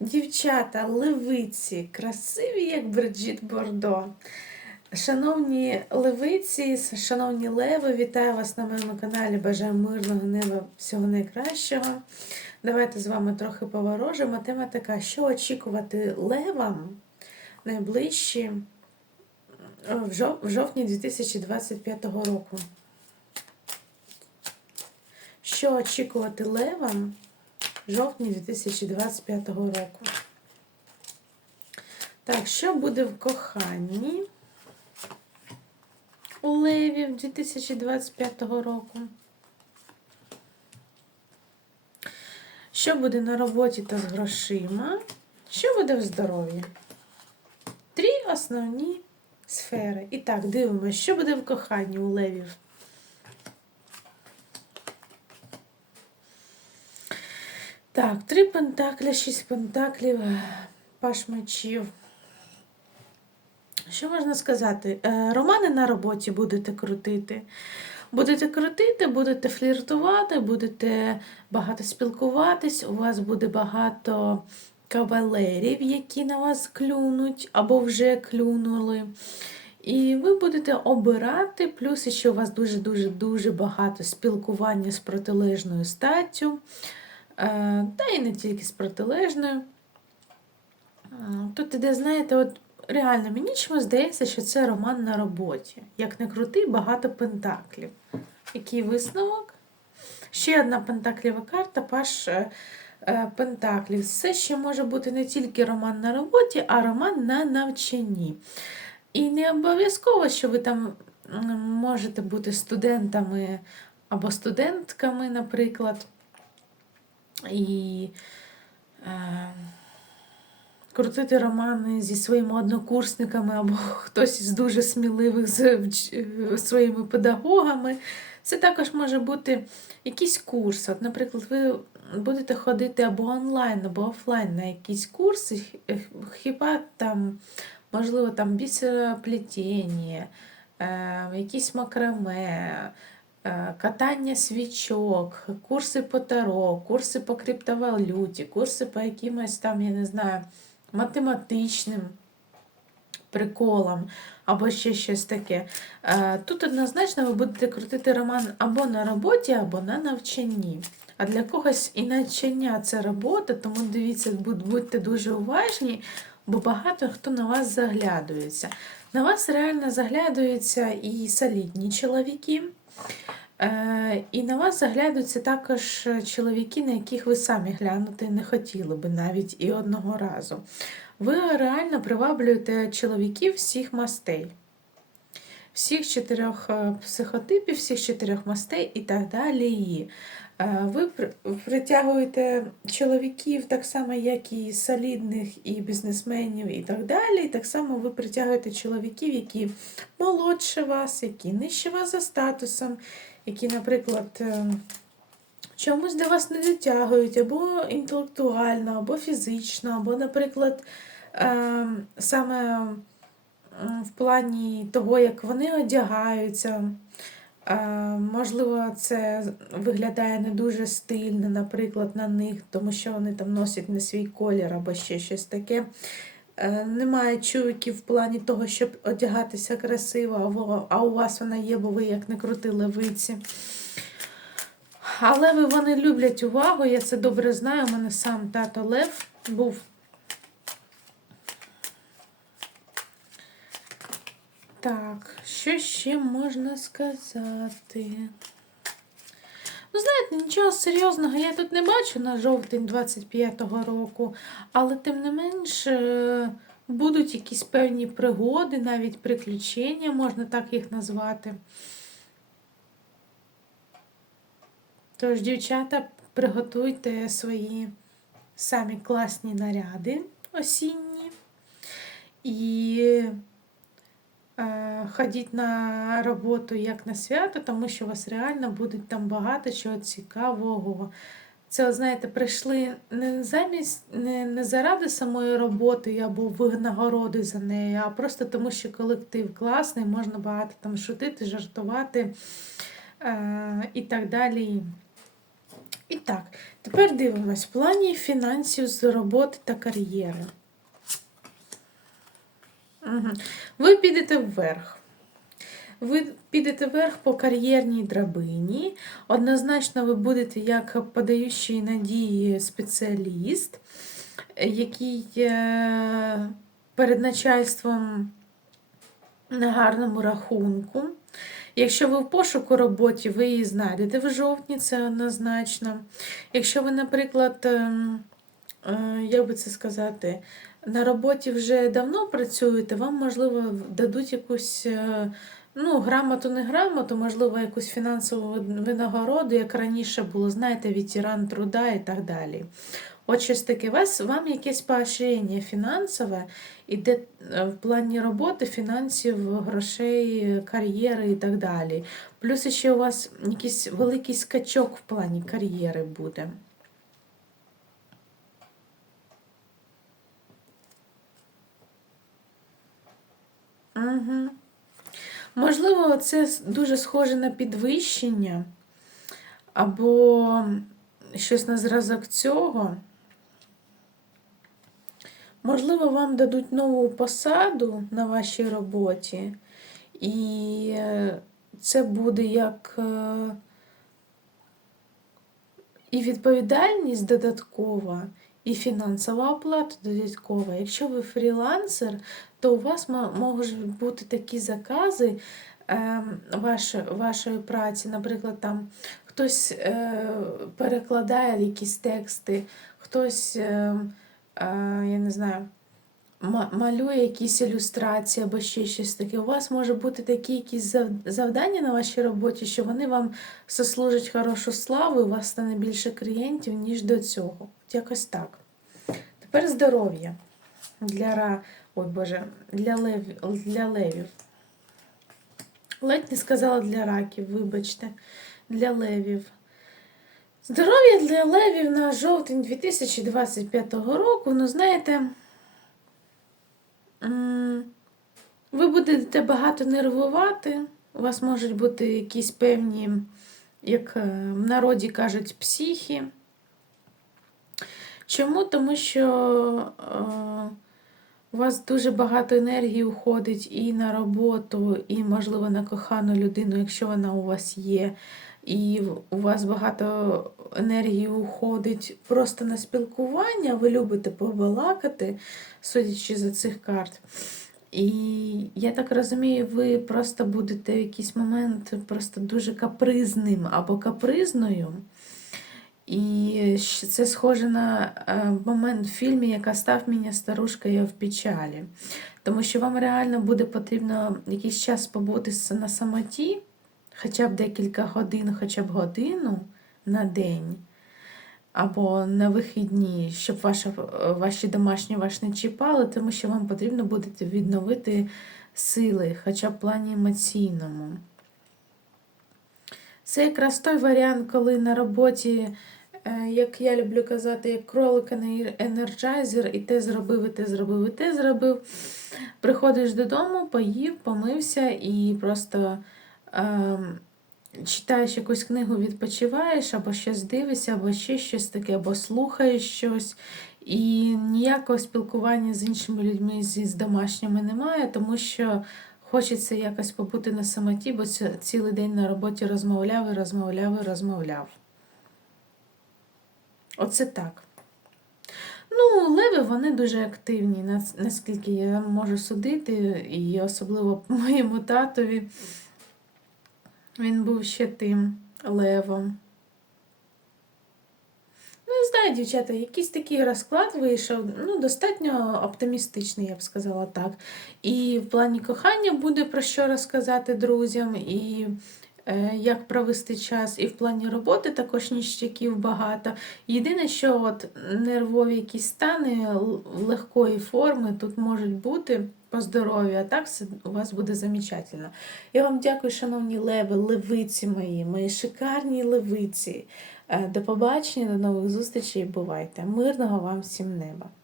Дівчата, левиці, красиві, як Бриджіт Бордо. Шановні левиці, шановні леви, вітаю вас на моєму каналі. Бажаю мирного неба, всього найкращого. Давайте з вами трохи поворожимо. Тема така, що очікувати левам найближчі в жовтні 2025 року. Що очікувати левам жовтні 2025 року? Так, що буде в коханні у левів 2025 року? Що буде на роботі та з грошима? Що буде в здоров'ї? Три основні сфери. І так, дивимося, що буде в коханні у левів. Так, три пентакля, шість пентаклів, паш мечів. Що можна сказати? Е, Романи на роботі будете крутити. Будете крутити, будете фліртувати, будете багато спілкуватись, у вас буде багато кавалерів, які на вас клюнуть або вже клюнули. І ви будете обирати, плюс ще у вас дуже-дуже-дуже багато спілкування з протилежною статтю, е, та і не тільки з протилежною. Тут іде, знаєте, от реально мені чомусь здається, що це роман на роботі. Як не крутий, багато пентаклів. Який висновок? Ще одна пентаклєва карта, паш е, е, пентаклів. Це ще може бути не тільки роман на роботі, а роман на навчанні. І не обов'язково, що ви там можете бути студентами або студентками, наприклад. І е, крутити романи зі своїми однокурсниками або хтось із дуже сміливих з своїми педагогами. Це також може бути якийсь курс. От, наприклад, ви будете ходити або онлайн, або офлайн на якісь курси, хіба там, можливо, там бісероплетіння, е, якісь макраме, катання свічок, курси по таро, курси по криптовалюті, курси по якимось там, я не знаю, математичним приколам або ще щось таке. Е, Тут однозначно ви будете крутити роман або на роботі, або на навчанні. А для когось і навчання це робота, тому дивіться, будьте дуже уважні, бо багато хто на вас заглядується. На вас реально заглядаються і солідні чоловіки. Е, І на вас заглядуться також чоловіки, на яких ви самі глянути не хотіли би навіть і одного разу. Ви реально приваблюєте чоловіків всіх мастей, всіх чотирьох е, психотипів, всіх чотирьох мастей і так далі. Е, Ви притягуєте чоловіків так само, як і солідних, і бізнесменів, і так далі. Так само ви притягуєте чоловіків, які молодше вас, які нижче вас за статусом, які, наприклад, е, чомусь до вас не дотягують, або інтелектуально, або фізично, або, наприклад, е, саме в плані того, як вони одягаються. Можливо, це виглядає не дуже стильно, наприклад, на них, тому що вони там носять не свій колір або ще щось таке. Е, Немає чуйки в плані того, щоб одягатися красиво, а у вас вона є, бо ви як не крути левиці. Але вони люблять увагу, я це добре знаю. У мене сам тато Лев був. Так, що ще можна сказати? Ну, знаєте, нічого серйозного я тут не бачу на жовтень 25-го року, але тим не менш е, будуть якісь певні пригоди, навіть приключення, можна так їх назвати. Тож, дівчата, приготуйте свої самі класні наряди осінні і ходіть на роботу як на свято, тому що у вас реально буде там багато чого цікавого. Це, знаєте, прийшли не замість, не, не заради самої роботи або винагороди за нею, а просто тому, що колектив класний, можна багато там шутити, жартувати е, і так далі. І так, тепер дивимось в плані фінансів з роботи та кар'єри. Угу. Ви підете вверх. Ви підете вверх по кар'єрній драбині. Однозначно, ви будете як подаючий надії спеціаліст, який е, перед начальством на гарному рахунку. Якщо ви в пошуку роботі, ви її знайдете в жовтні, це однозначно. Якщо ви, наприклад, ем, як би це сказати, на роботі вже давно працюєте, вам, можливо, дадуть якусь е, ну, грамоту, не грамоту, можливо, якусь фінансову винагороду, як раніше було, знаєте, ветеран труда і так далі. От щось таке, вас, вам якесь поощрення фінансове іде е, в плані роботи, фінансів, грошей, кар'єри і так далі. Плюс ще у вас якийсь великий скачок в плані кар'єри буде. Угу. Можливо, це дуже схоже на підвищення, або щось на зразок цього. Можливо, вам дадуть нову посаду на вашій роботі, і е, це буде як е, і відповідальність додаткова, і фінансова оплата додаткова. Якщо ви фрілансер, то у вас можуть бути такі закази ем, вашої праці. Наприклад, там хтось е, перекладає якісь тексти, хтось, ем, я не знаю, малює якісь ілюстрації або ще щось таке. У вас може бути такі якісь завдання на вашій роботі, що вони вам сослужать хорошу славу, і у вас стане більше клієнтів, ніж до цього. От Якось так. Тепер здоров'я для ой Боже, для левів, для левів. Ледь не сказала для раків, вибачте, для левів. Здоров'я для левів на жовтень 2025 року, ну, знаєте, ви будете багато нервувати, у вас можуть бути якісь певні, як е, в народі кажуть, психі. Чому? Тому що е, у вас дуже багато енергії уходить і на роботу, і, можливо, на кохану людину, якщо вона у вас є. І у вас багато енергії уходить просто на спілкування, ви любите побалакати, судячи за цих карт. І я так розумію, ви просто будете в якийсь момент просто дуже капризним або капризною. І це схоже на е, момент в фільмі, яка став мене старушка в печалі. Тому що вам реально буде потрібно якийсь час побути на самоті, хоча б декілька годин, хоча б годину на день. Або на вихідні, щоб ваша, ваші домашні вас не чіпали, тому що вам потрібно буде відновити сили, хоча б в плані емоційному. Це якраз той варіант, коли на роботі Е, як я люблю казати, як кролик енерджайзер, і те зробив, і те зробив, і те зробив. Приходиш додому, поїв, помився і просто читаєш якусь книгу, відпочиваєш, або щось дивишся, або ще щось таке, або слухаєш щось. І ніякого спілкування з іншими людьми, з домашніми немає, тому що хочеться якось побути на самоті, бо цілий день на роботі розмовляв і розмовляв і розмовляв. Оце так. Ну, леви вони дуже активні, наскільки я можу судити, і особливо моєму татові. Він був ще тим левом. Ну, не знаю, дівчата, якийсь такий розклад вийшов, ну, достатньо оптимістичний, я б сказала так. І в плані кохання буде про що розказати друзям, і як провести час, і в плані роботи також ніщаків багато. Єдине, що от нервові якісь стани легкої форми тут можуть бути по здоров'ю, а так все у вас буде замечательно. Я вам дякую, шановні леви, левиці мої, мої шикарні левиці. Е, до побачення, до нових зустрічей. Бувайте! Мирного вам всім неба!